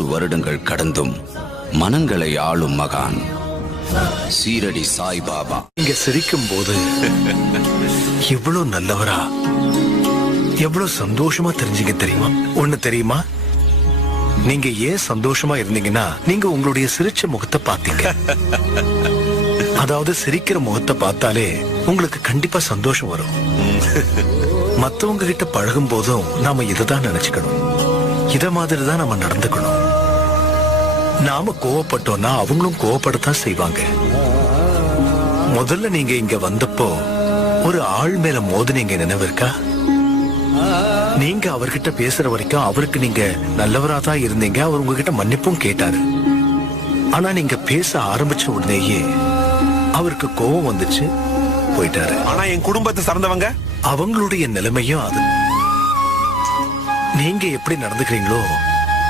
100 வருடங்கள் கடந்தும் மனங்களை ஆளும் மகான் சீரடி சாய்பாபா. இங்க சிரிக்கும் போது எவ்வளவு நல்லவரா, எவ்வளவு சந்தோஷமா தெரிஞ்சீங்க தெரியுமா? ஒண்ணு தெரியுமா, நீங்க ஏன் சந்தோஷமா இருந்தீங்கன்னா நீங்க உங்களுடைய சிரிச்ச முகத்தை பார்த்தீங்க. அதாவது சிரிக்கிற முகத்தை பார்த்தாலே உங்களுக்கு கண்டிப்பா சந்தோஷம் வரும். மத்தவங்க கிட்ட பழகும் போதும் நாம இததான் நினைச்சுக்கணும், இத மாதிரிதான் நம்ம நடந்துக்கணும். நாம கோவப்பட்டோம்னா அவங்களும் கோவப்படத்தான் செய்வாங்க. முதல்ல நீங்க இங்க வந்தப்போ ஒரு ஆள் மேல மோதினீங்க, நினைவு இருக்கா? நீங்க அவர்கிட்ட பேசுற வரைக்கும் அவருக்கு நீங்க நல்லவரா தான் இருந்தீங்க. அவர் உங்ககிட்ட மன்னிப்பும் கேட்டாரு. ஆனா நீங்க பேச ஆரம்பிச்ச உடனேயே அவருக்கு கோபம் வந்துச்சு, போயிட்டாரு. ஆனா என் குடும்பத்தை சார்ந்தவங்க, அவங்களுடைய நிலைமையும் அது. நீங்க எப்படி நடந்துக்கிறீங்களோ